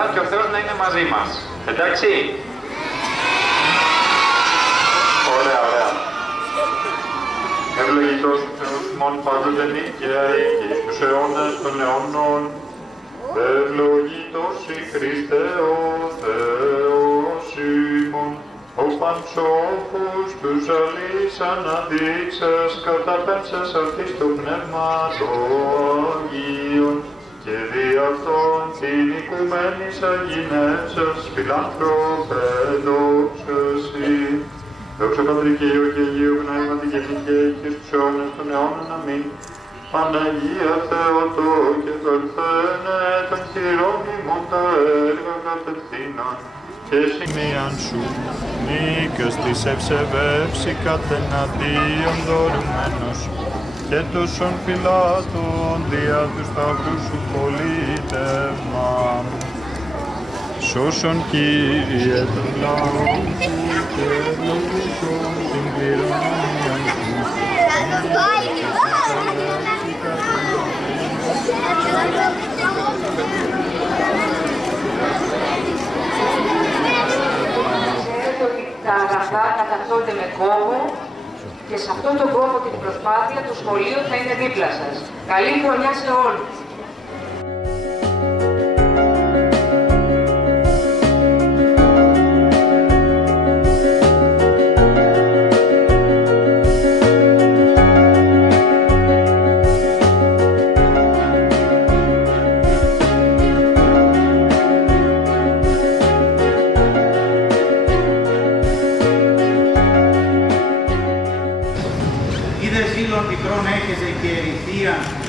καλά και ο Θεός να είναι μαζί μας. Εντάξει. Ωραία, ωραία. Ευλογητός ο Θεός ημών πάντοτε νίκαια και εις τους αιώνας των αιώνων. Ευλογητός η Χριστέ ο Θεός ημών. Ο πανσόφος τους αλής αναδείξας, καταπέμψας αυτής το πνεύμα το Αγίον, και δι' αυτόν την οικουμένης αγινεύσας, φιλάνθρωπε δόξα εσύ. Δόξα Πατρί και Υιό και Αγίου Πνεύματι και νικαίοι και στους αιώνες των αιώνων. Αμήν. Παναγία Θεοτό και Παρθένε των χειρών ημών τα έργα κατευθύνων, και σημείαν σου, νίκος της ευσεβεύση κατεναντίον δωρουμένος, και τόσων φυλάτων δια του σταυρού σου πολίτευμα. Σώσον Κύριε τον λαό σου και ευλογήσον την κληρονομία σου. Τα αγαθά καταχθώνται με κόπο και σε αυτόν τον κόπο την προσπάθεια το σχολείο θα είναι δίπλα σας. Καλή χρονιά σε όλους!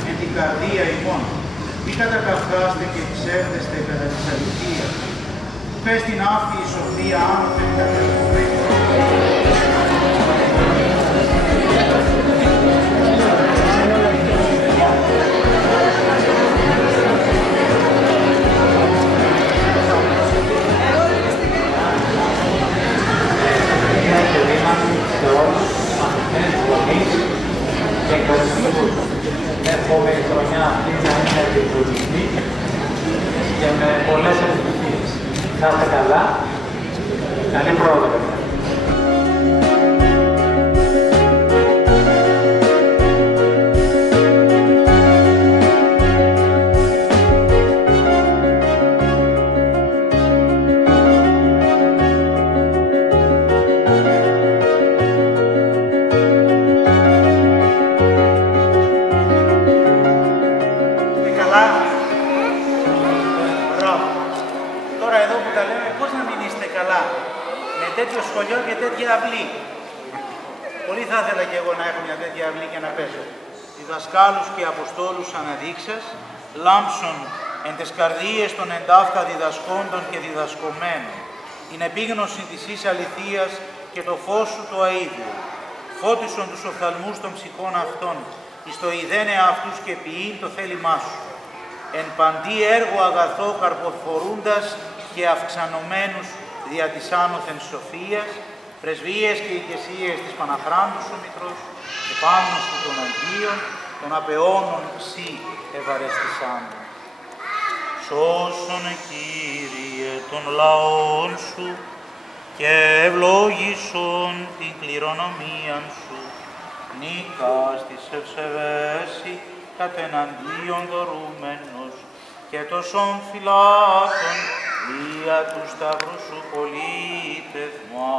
Εν την καρδία ημών, μη κατακαυχάστε και ψεύδεστε κατά της αληθείας. Πες την άφη η σοφία άνωθεν κατερχομένη. Και δύναμη σε όλους τους γονείς και κοσμικούς. Εύχομαι η χρονιά αυτή να είναι λειτουργική και με πολλές ευτυχίες. Να είστε καλά. Καλή πρόοδο. Τέτοιο σχολείο και τέτοια αυλή. Πολύ θα ήθελα και εγώ να έχω μια τέτοια αυλή και να παίζω. Διδασκάλους και αποστόλους αναδείξας, λάμψον εν τες καρδίες των εντάφτα διδασκόντων και διδασκομένων, την επίγνωση της εις αληθείας και το φως σου το αΐδιο. Φώτισον τους οφθαλμούς των ψυχών αυτών, εις το ειδένε αυτούς και ποιήν το θέλημά σου. Εν παντή έργο αγαθό καρποφορούντας και αυξανωμένους δια της άνωθεν σοφίας, πρεσβείες και ηγεσίες της Παναχράντου σου Μητρός, επάνω σου των Αγίων, των απεώνων σύ ευαρεστησάν. Σώσον, Κύριε, των λαών σου και ευλόγησον την κληρονομίαν σου, νίκας της ευσεβέση κατεναντίον δωρούμενος, και τόσων φυλάτων δια του σταυρού σου πολίτευμα.